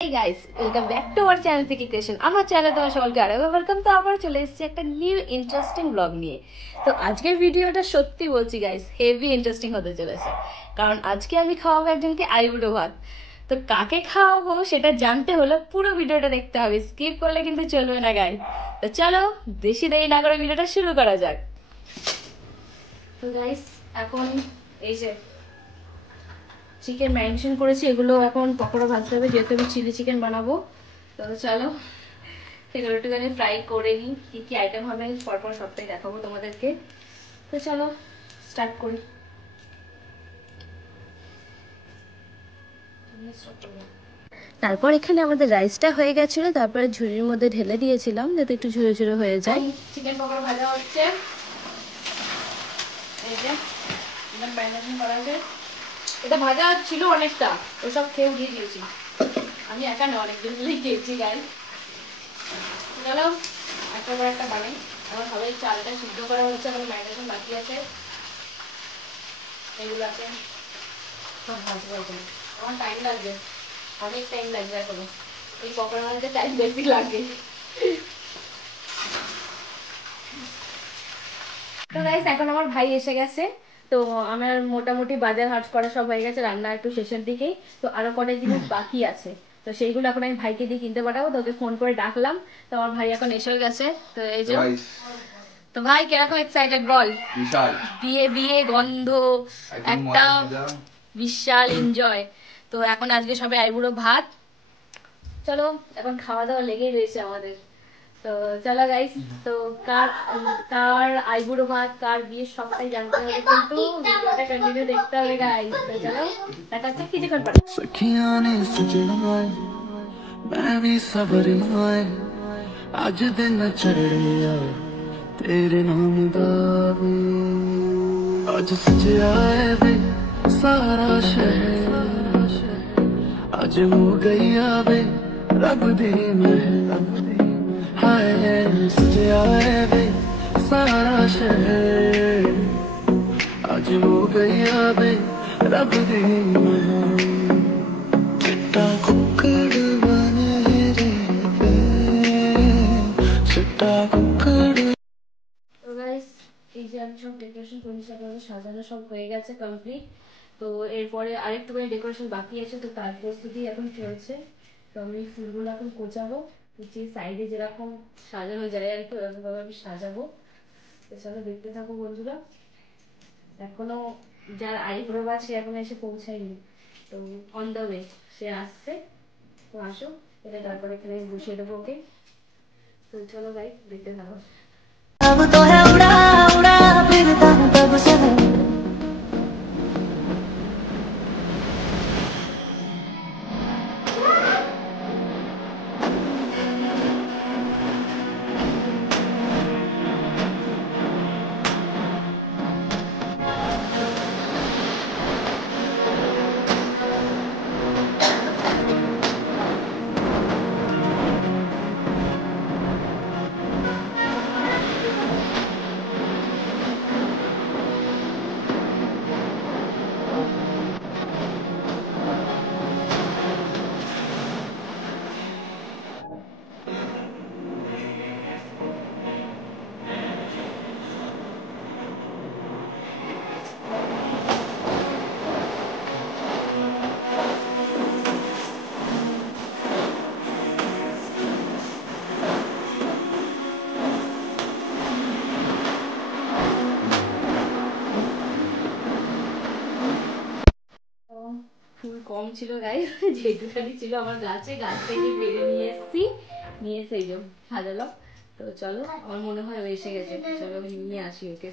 Hey guys, welcome back to our channel থেকে creation. আমার চ্যানেলে তোমার সকলকে আরো ওয়েলকাম। তো আবার চলে এসেছি একটা নিউ ইন্টারেস্টিং ব্লগ নিয়ে। তো আজকের ভিডিওটা সত্যি বলছি গাইস, হেভি ইন্টারেস্টিং হতে চলেছে। কারণ আজকে আমি খাওয়াবো একজনকে আইবুড়ো ভাত। তো কাকে খাওয়াবো সেটা জানতে হলে পুরো ভিডিওটা দেখতে হবে, স্কিপ করলে কিন্তু চলবে না গাইস। তো চলো বেশি দেরি না করে ভিডিওটা শুরু করা যাক। তো গাইস এখন এই যে চিকেন ম্যারিনেশন করেছি, এগুলো এখন পকোড়া ভাজতে হবে, যেহেতু আমি চিলি চিকেন বানাবো। তো চলো সেগুলো একটুখানি ফ্রাই করে নিই, কী কী আইটেম হবে পরপর সবটাই দেখাবো তোমাদেরকে। তো চলো স্টার্ট করি। তারপর এখানে আমাদের রাইসটা হয়ে গেছিলো, তারপরে ঝুড়ির মধ্যে ঢেলে দিয়েছিলাম যাতে একটু ঝুড়ো ঝুড়ো হয়ে যায়। চিকেন পকোড়া ভাজা হচ্ছে, এই যে ম্যারিনেশন করা আছে। এটা ভাজা ছিল অনেকটা, ওসব খেয়েও দিয়ে দিয়েছি, আমি একা না অনেকদিন মিলেই খেয়েছি গাই। চলো একটা করে একটা বানাই। আমার সবাই চালটা সিদ্ধ করা হচ্ছে, এখন ম্যারিনেশন বাকি আছে, এগুলো আছে সব ভাজবো। এখন আমার টাইম লাগবে, অনেক টাইম লাগবে এখনো, এই পকোড়া বানাতে টাইম বেশি লাগে। তো গাইস এখন আমার ভাই এসে গেছে। তো আমার মোটামুটি বাজার হাট করা সব হয়ে গেছে, রান্না একটু শেষের দিকেই। তো আরো কটা জিনিস বাকি আছে, তো সেইগুলো এখন আমি ভাইকে দিয়ে কিনতে পাঠাবো। তোকে ফোন করে ডাকলাম, তো আমার ভাই এখন এসে গেছে। তো এই যে, তো ভাই কিরকম এক্সাইটেড বল? বিশাল, বিয়ে বিয়ে গন্ধ একটা, বিশাল এনজয়। তো এখন আজকে সবাই আইবুড়ো ভাত। চলো এখন খাওয়া দাওয়া লেগেই রয়েছে আমাদের। তো চলো গাইস, তো কার কার আইবুড়ো ভাত কার বিয়ে সবটাই জানতে হবে, কিন্তু ভিডিওটা কন্টিনিউ দেখতে হবে গাইস। তো চলো দেখা হচ্ছে কিছুক্ষণ পরে। सखियां ने सजना मैं भी सबरना अज दिन चढ़िया तेरे नाम दा वे अज सजया है वे सारा शहर अज हो गई वे रब दी महल हाय सजया है वे सारा शहर अज हो गई वे रब दी महल चिट्टा कुक्कड़ बने रे पे चिट्टा कुक्कड़। তো গাইস এই যে আমি সব ডেকোরেশন করেছি, আপনাদের সাজানো সব হয়ে গেছে কমপ্লিট। তো এরপরে আরেকটুখানি ডেকোরেশন বাকি আছে, তো তার প্রস্তুতি এখন চলছে। তো আমি ফুলগুলো এখন কোচাবো, কুচিয়ে সাইডে যেরকম সাজানো যায় আর কি ওরকমভাবে আমি সাজাবো। তো চলো দেখতে থাকো বন্ধুরা। এখনো যার আইব্রো আছে এখনো এসে পৌঁছায়নি, তো অন দ্য ওয়ে সে আসছে। তো আসো, এটা তারপরে এখানে বসিয়ে দেবো ওকে। তো চলো গাইস দেখতে থাকো। अब तो है उड़ा उड़ा फिरता हूँ तब से मैं ফুল কম ছিল গাইস, যেটুখানি ছিল আমার গাছে, গাছ থেকে পেরে নিয়ে এসেছি, নিয়ে এসে এই যে সাজালাম। তো চলো আমার মনে হয় ও এসে গেছে, চলো আমি নিয়ে আসি ওকে।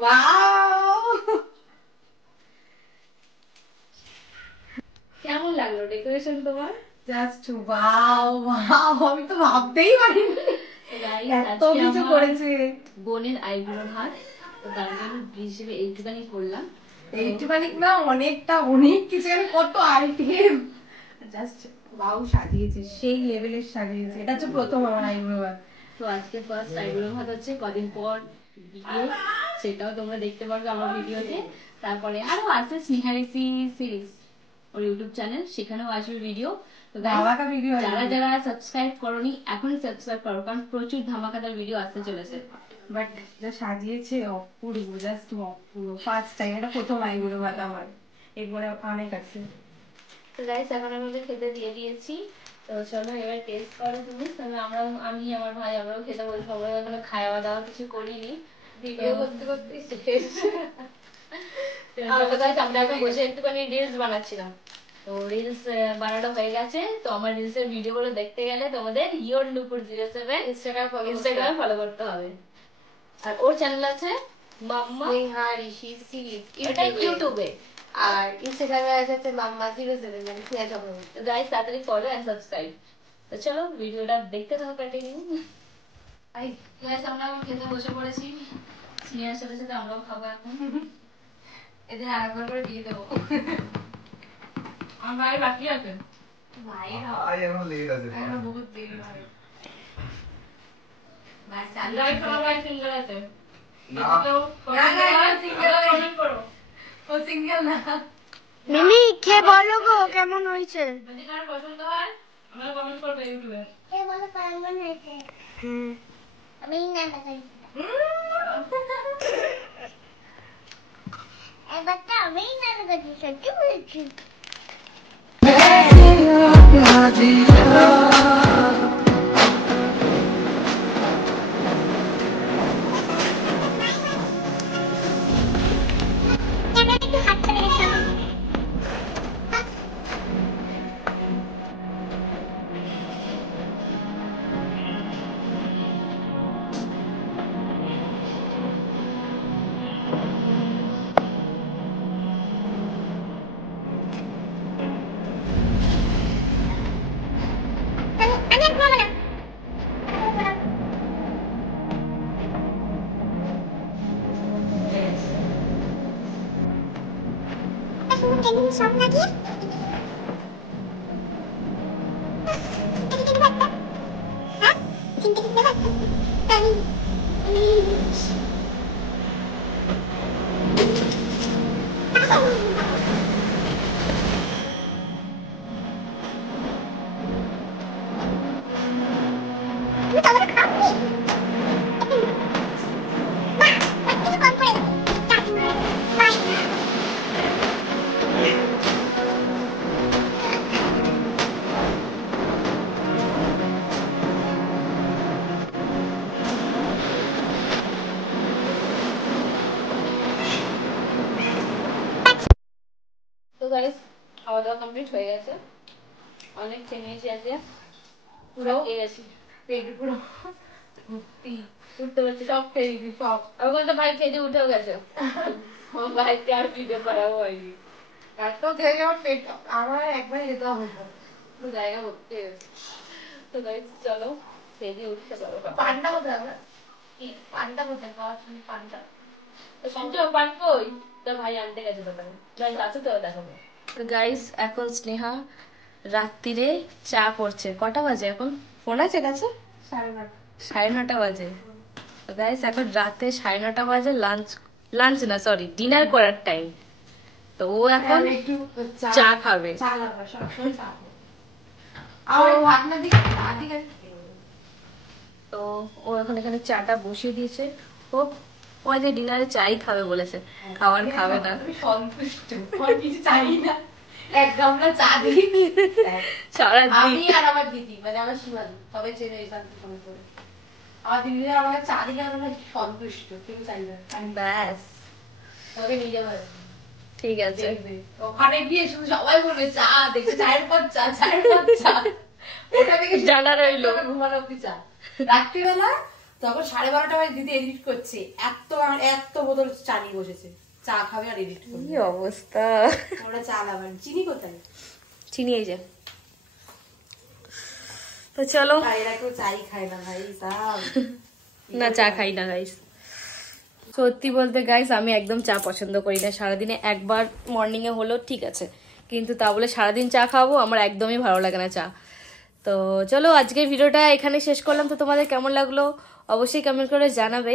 ওয়াও, কেমন লাগলো ডেকোরেশন তোমার? জাস্ট ওয়াও ওয়াও, আমি তো ভাবতেই পারিনি এত কিছু করেছে। বোনের আইব্রো ভাত, তো তার জন্য হিসেবে এইটুখানি করলাম। এইটুখানি না, অনেকটা, অনেক কিছু, কত আইটেম, জাস্ট ওয়াও সাজিয়েছে, সেই লেভেলের সাজিয়েছে। এটা হচ্ছে প্রথম আমার আইব্রো ভাত। তো আজকে ফার্স্ট আইব্রো ভাত হচ্ছে, কদিন পর ভিডিও, সেটাও তোমরা দেখতে পারবে আমার ভিডিওতে। তারপরে আরো আছে স্নেহারিসি সিরিজ, ওর ইউটিউব চ্যানেল, সেখানেও আসবে ভিডিও। তো ধামাকা ভিডিও যারা যারা সাবস্ক্রাইব করোনি এখনই সাবস্ক্রাইব করো, কারণ প্রচুর ধামাকাদার ভিডিও আসতে চলেছে। বাট যা সাজিয়েছে অপূর্ব, জাস্ট অপূর্ব। ফার্স্ট টাইম, এটা প্রথম আইব্রো ভাত আমার, এরপরে অনেক আছে। তো গাইস এখন আমাদের খেতে দিয়ে দিয়েছি, তো চলো এবার টেস্ট করো তুমি। তবে আমি আমার ভাই আমরাও খেতে বলবো, আমরা এখনো খাওয়া দাওয়া কিছু করিনি, ভিডিও করতে করতে শেষ। আমরা এখন বসে একটুখানি রিলস বানাচ্ছিলাম, তো রিলস বানানো হয়ে গেছে। তো আমার রিলস এর ভিডিও গুলো দেখতে গেলে তোমাদের ইয়োর নুপুর 07 ইনস্টাগ্রামে ফলো করতে হবে। আর ওর চ্যানেল আছে মাম্মা স্নেহারিসি সিরিজ ইউটিউবে, আর ইনস্টাগ্রামে আছে মাম্মা 07 মানে স্নেহা চক্রবর্তী। গাইস তাড়াতাড়ি ফলো এন্ড সাবস্ক্রাইব। তো চলো ভিডিওটা দেখতে থাকো কন্টিনিউ। গাইস আমরা এখন খেতে বসে পড়েছি, স্নেহার সাথে সাথে আমরাও খাবো এখন। এদের আরেকবার করে দিয়ে দেবো। আমার ভাই বাকি আছে, ভাইয়ের এখন লেট আছে। আমার বহুত দেরি হয়। ভাই গাইস আমার ভাই সিঙ্গেল আছে। না। কমেন্ট করো। ও সিঙ্গেল না। মিমি খেয়ে বলো গো কেমন হয়েছে। যদি কার পছন্দ হয় আমরা কমেন্ট করবে ইউটিউবে। আমি না এবারটা আমি না করছি, সত্যি বলছি। তো গাইস খাওয়া দাওয়া কমপ্লিট হয়ে গেছে, অনেক চেঞ্জ আছে, পুরো খেয়ে গেছি, পেট পুরো ভর্তি, উঠতে পারছি সব খেয়ে দিই সব। এখন তো ভাই খেয়ে উঠেও গেছে, ভাইকে আর ভিডিও করাও হয়নি, এত খেয়ে যাওয়ার পেট আমার একবার যেতে হবে না। পুরো জায়গা ভর্তি হয়ে গেছে। তো গাইস চলো খেয়ে উঠতে পারো। পান্ডা কোথায় আমার? পান্ডা কোথায়? খাওয়ার সময় পান্ডা। শুনছো পান কই? তো ভাই আনতে গেছে দোকানে, গাইস আছে তো দেখাবো। তো গাইস এখন স্নেহা রাত্রিরে চা করছে, কটা বাজে এখন ফোন আছে কাছে? 9:30 বাজে। তো গাইস এখন রাতে 9:30 বাজে, লাঞ্চ না সরি ডিনার করার টাইম। তো ও এখন একটু চা খাবে। চা খাবে, সবসময় চা খাবে। আমার ভাবনা দিকে চা দিকে। তো ও এখন এখানে চাটা বসিয়ে দিয়েছে, ও যে ডিনারে চাই খাবে বলেছে, খাবার খাবে না। আমি সন্তুষ্ট, আর কিছু চাই না, এক গামলা চা দিই। সারাদিন আমি আর আমার দিদি, মানে আমার শিবানী, সবাই চেনে এই শান্তি ফোন করে। আমার দিদি আমাকে চা দিলে আমরা সন্তুষ্ট, কেউ চাই না। ব্যাস তবে নিয়ে যাবে, ঠিক আছে। দেখবে ওখানে গিয়ে শুধু সবাই বলবে চা, দেখবে চায়ের পর চা, চায়ের পর চা। ওটা থেকে জানা রইলো। ঘুমানো অব্দি চা। রাত্রিবেলা তখন 12:30 বাজে দিদি এডিট করছে, এত বোতল চা নিয়ে বসেছে, চা খাবে আর এডিট করবে। কি অবস্থা! ওরা চা লাগান, চিনি কোথায়? চিনি এই যে। তো চলো, আর এরা কেউ চাই খায় না ভাই সাব। না চা খাই না গাইস। সত্যি বলতে গাইস আমি একদম চা পছন্দ করি না। সারাদিনে একবার মর্নিং এ হলো ঠিক আছে, কিন্তু তা বলে সারাদিন চা খাবো আমার একদমই ভালো লাগে না চা। তো চলো আজকের ভিডিওটা এখানে শেষ করলাম। তো তোমাদের কেমন লাগলো অবশ্যই কমেন্ট করে জানাবে,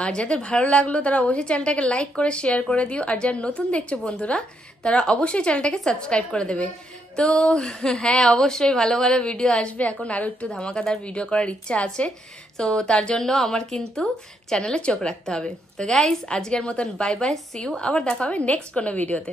আর যাদের ভালো লাগলো তারা অবশ্যই চ্যানেলটাকে লাইক করে শেয়ার করে দিও, আর যারা নতুন দেখছো বন্ধুরা তারা অবশ্যই চ্যানেলটাকে সাবস্ক্রাইব করে দেবে। তো হ্যাঁ অবশ্যই ভালো ভালো ভিডিও আসবে, এখন আরও একটু ধামাকাদার ভিডিও করার ইচ্ছা আছে, তো তার জন্য আমার কিন্তু চ্যানেলে চোখ রাখতে হবে। তো গাইস আজকের মতন বাই বাই, সি ইউ, আবার দেখা হবে নেক্সট কোনো ভিডিওতে।